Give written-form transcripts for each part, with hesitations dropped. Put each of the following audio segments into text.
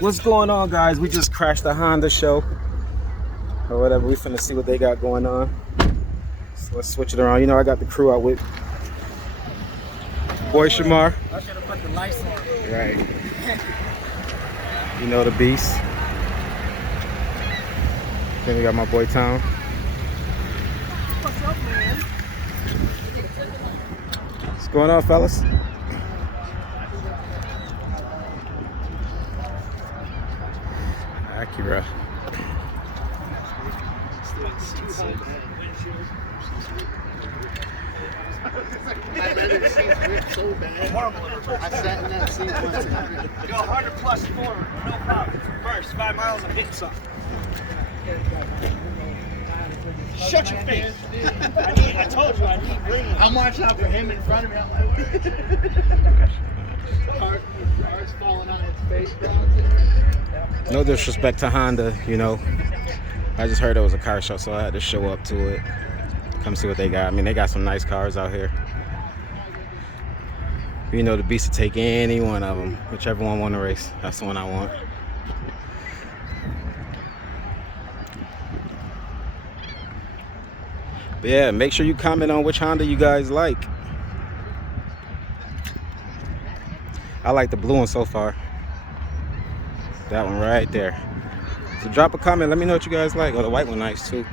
What's going on, guys? We just crashed the Honda show or whatever. We finna see what they got going on. So let's switch it around. You know, I got the crew out with boy Shamar. I should have put the lights on. Right. You know the beast. Then we got my boy Tom. What's up, man? What's going on, fellas? Acura. I bet it seems ripped so bad. I sat in that seat once. Go 100 plus forward, no problem. Reverse, 5 miles and hit something. Shut your face. I told you I need room. I'm watching out for him in front of me. I'm like, car's falling on its face. No disrespect to Honda, you know. I just heard it was a car show, so I had to show up to it. Come see what they got. I mean, they got some nice cars out here. You know, the beast to take any one of them, whichever one want to race. That's the one I want. But yeah, make sure you comment on which Honda you guys like. I like the blue one so far. That one right there. So drop a comment. Let me know what you guys like. Oh, the white one nice too.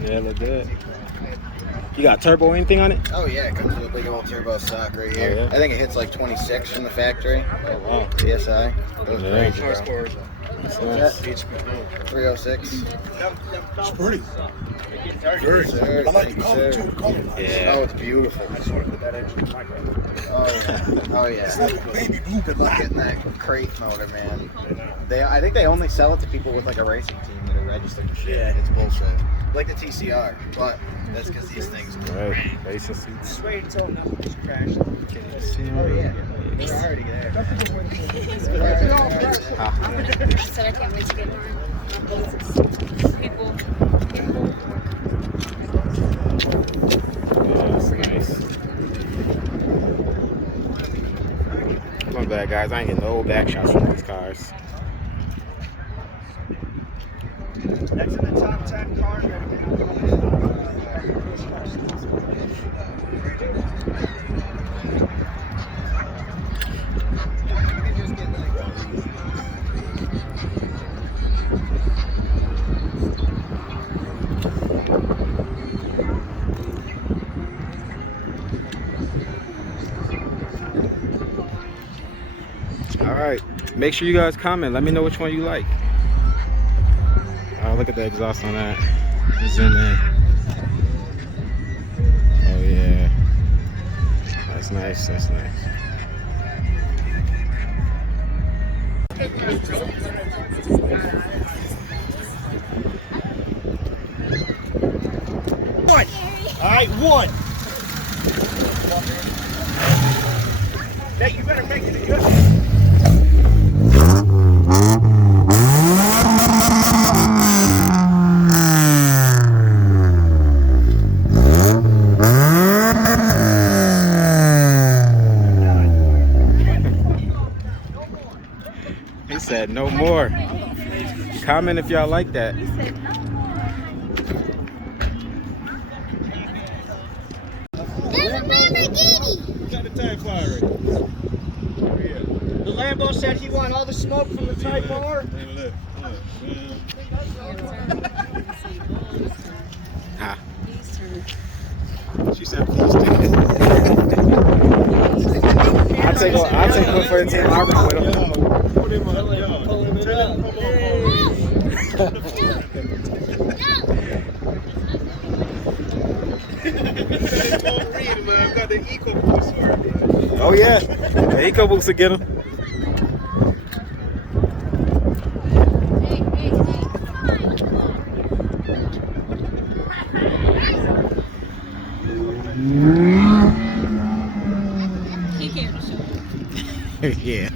Yeah, look good. You got turbo or anything on it? Oh yeah, it comes with a big old turbo stock right here. Oh, yeah? I think it hits like 26 from the factory. Oh wow. PSI. Goes Yeah. crazy, bro. That's nice. 306. It's pretty. Very. I like the color too. The color. Yeah. Oh, it's beautiful. Oh yeah. It's like a baby blue black. Getting that crate motor, man. I think they only sell it to people with like a racing team that are registered to shit. Yeah. It's bullshit. Like the TCR, but that's because these things. Right. Racing seats. Just wait until nothing just crashed. Oh yeah. They're already there. I said I can't wait to get mine. People. Yeah, that's nice. My bad, guys. I ain't getting no back shots from these cars. Next in the top 10 cars right Alright. Make sure you guys comment. Let me know which one you like. Oh, look at the exhaust on that. Zoom in. Oh yeah. That's nice. That's nice. One. All right, one. Hey, you better make it a good one. He said no more. Comment if y'all like that. Got the time flyer right. The Lambo said he wanted all the smoke from the Type R. Ah. She said, please do. I'll take one for the team. I'll run with him. Put him on. Oh yeah, the Eco Boost will get him. He can't show. Yeah.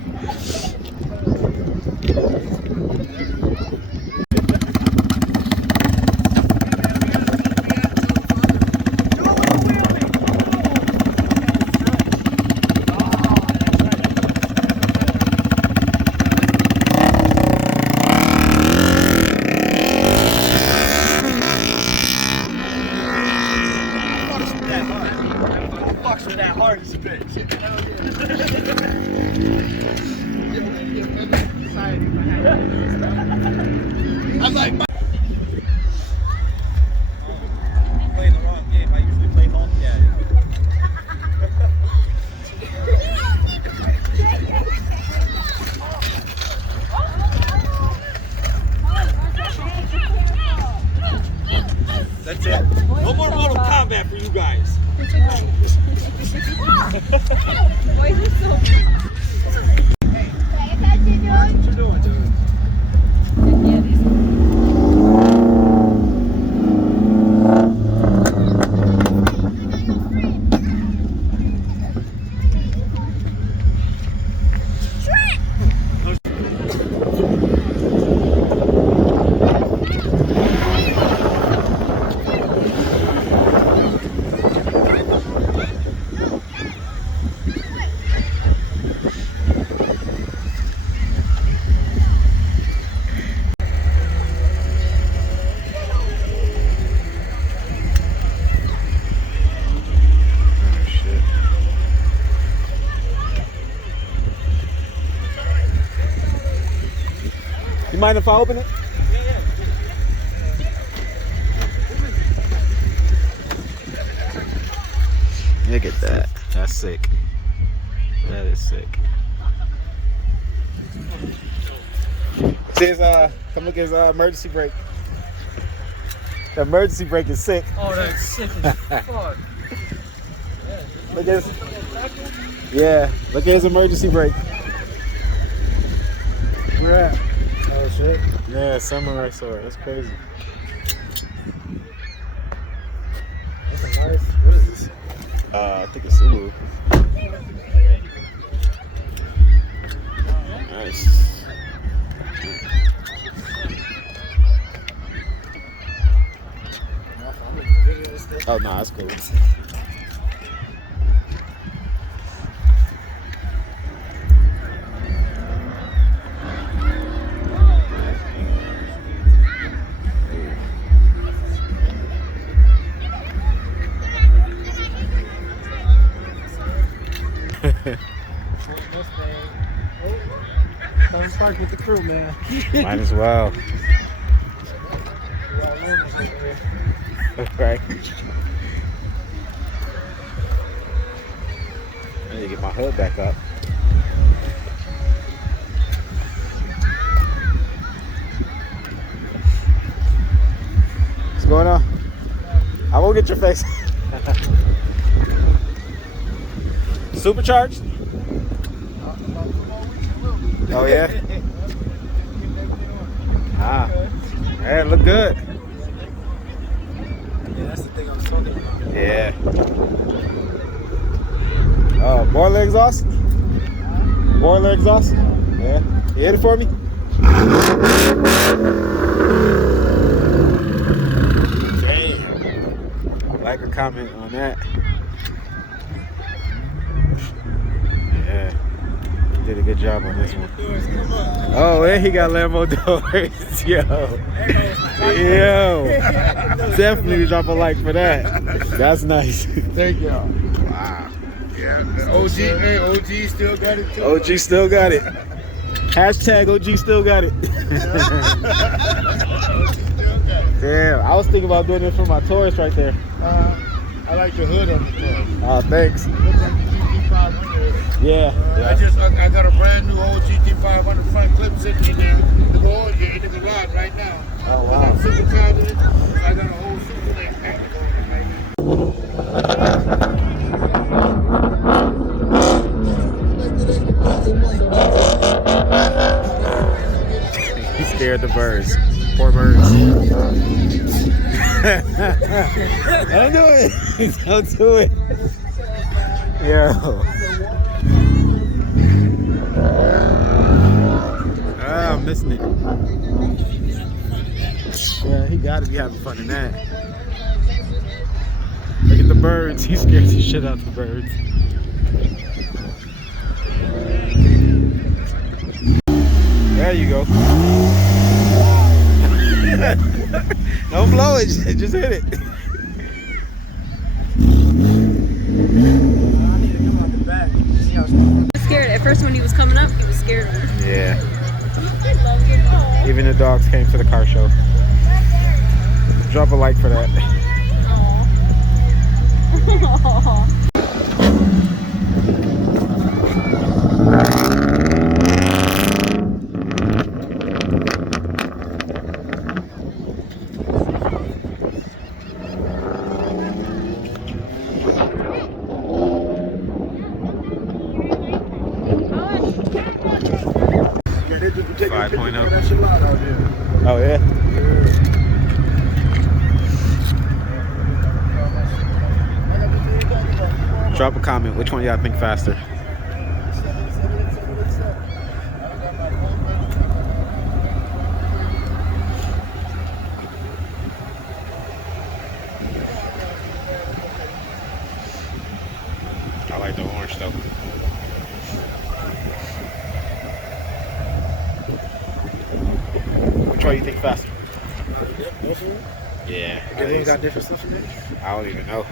I like my. Playing the wrong game. I usually play Home Daddy. That's it. No more Mortal Kombat for you guys. Boys are so What you doing, dude? yeah, these You mind if I open it? Look at that. That's sick. That is sick. See his, come look at his emergency brake. The emergency brake is sick. Oh, that's sick as fuck. Look at his, yeah, look at his emergency brake. Where at? Oh shit. Yeah, samurai sword. That's crazy. That's a nice. What is this? I think it's Subaru. Nice. Oh no, that's cool. Let's start with the crew, man. Might as well. Right. I need to get my hood back up. What's going on? I won't get your face. Supercharged? Oh yeah? Ah. Yeah, look good. Yeah, that's the thing I was talking about. Yeah. Oh, boiler exhaust? Boiler exhaust? Yeah. You hit it for me? Damn. Like or comment on that. Yeah. You did a good job on this one. Oh, and he got Lambo doors. Yo. Yo. Definitely drop a like for that. That's nice. Thank y'all. Wow. Yeah. OG, hey, OG still got it too. OG still got it. Hashtag OG still got it. Damn, I was thinking about doing it for my Taurus right there. I like the hood on the car. Oh, thanks. Looks like the GT500. Yeah. I got a brand new old GT500 front clip sitting in there. The whole here in the garage right now. Oh, wow. I got super cabinet. I got a whole super leg package on it right He scared the birds. Poor birds. Don't do it. Don't do it. Yo. Ah, I'm missing it. Yeah, he gotta be having fun in that. Look at the birds. He scared the shit out of the birds. There you go. Don't blow it, just hit it. scared. At first when he was coming up, he was scared of me. Yeah. I love it. Oh. Even the dogs came to the car show. Drop a like for that. Yeah, they just taking 5.0. pictures of that shit out there. Oh yeah. Drop a comment. Which one y'all think faster? I like the orange though. Which one you think faster? Yeah. Everyone got different stuff in there? I don't even know.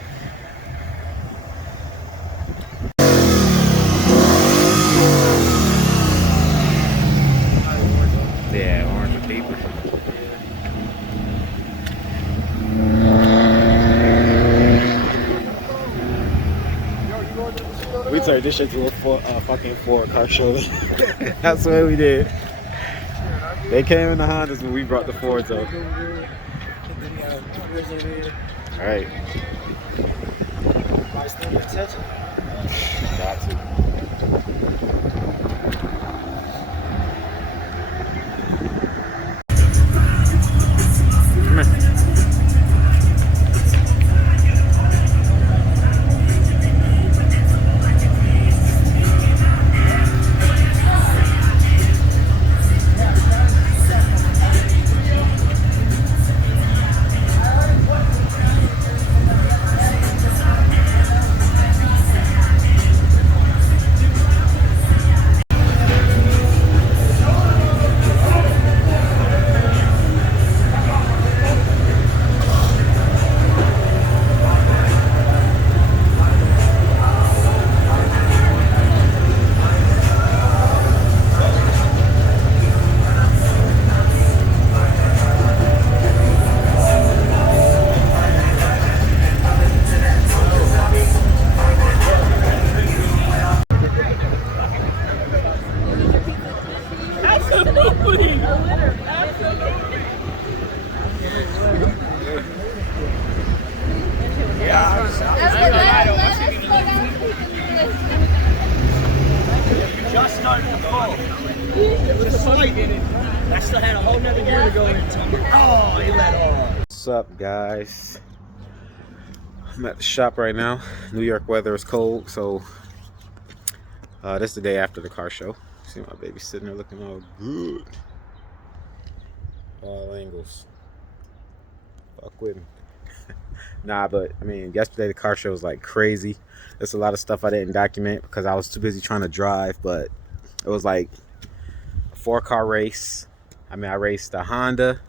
Yeah, orange with deeper. We turned this shit to a fucking Ford car show. That's what we did. They came in the Hondas when we brought the Fords up. Alright. Got to. Come here. Just started to fall. It was a slight in it. I still had a whole nother year to go in. Oh, he let off. What's up, guys? I'm at the shop right now. New York weather is cold, so this is the day after the car show. See my baby sitting there looking all good. All angles. Fuck with me. Nah, but I mean, yesterday the car show was like crazy. There's a lot of stuff I didn't document because I was too busy trying to drive, but it was like a 4-car race. I mean, I raced a Honda.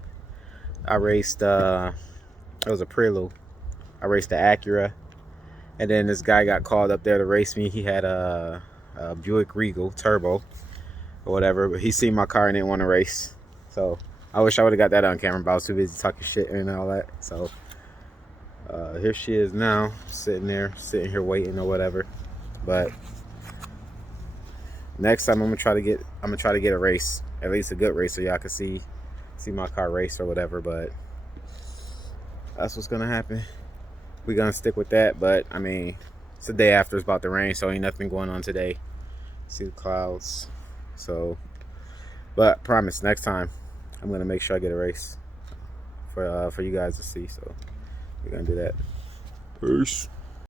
I raced, it was a Prelude. I raced the Acura. And then this guy got called up there to race me. He had a Buick Regal Turbo or whatever, but he seen my car and didn't want to race. So I wish I would have got that on camera, but I was too busy talking shit and all that. So here she is now, sitting here waiting or whatever. But next time I'm gonna try to get a race, at least a good race, so y'all can see my car race or whatever. But that's what's gonna happen. We're gonna stick with that. But I mean, it's the day after, it's about to rain, so ain't nothing going on today. See the clouds. So, but promise, next time I'm gonna make sure I get a race for you guys to see. So we're gonna do that. Peace.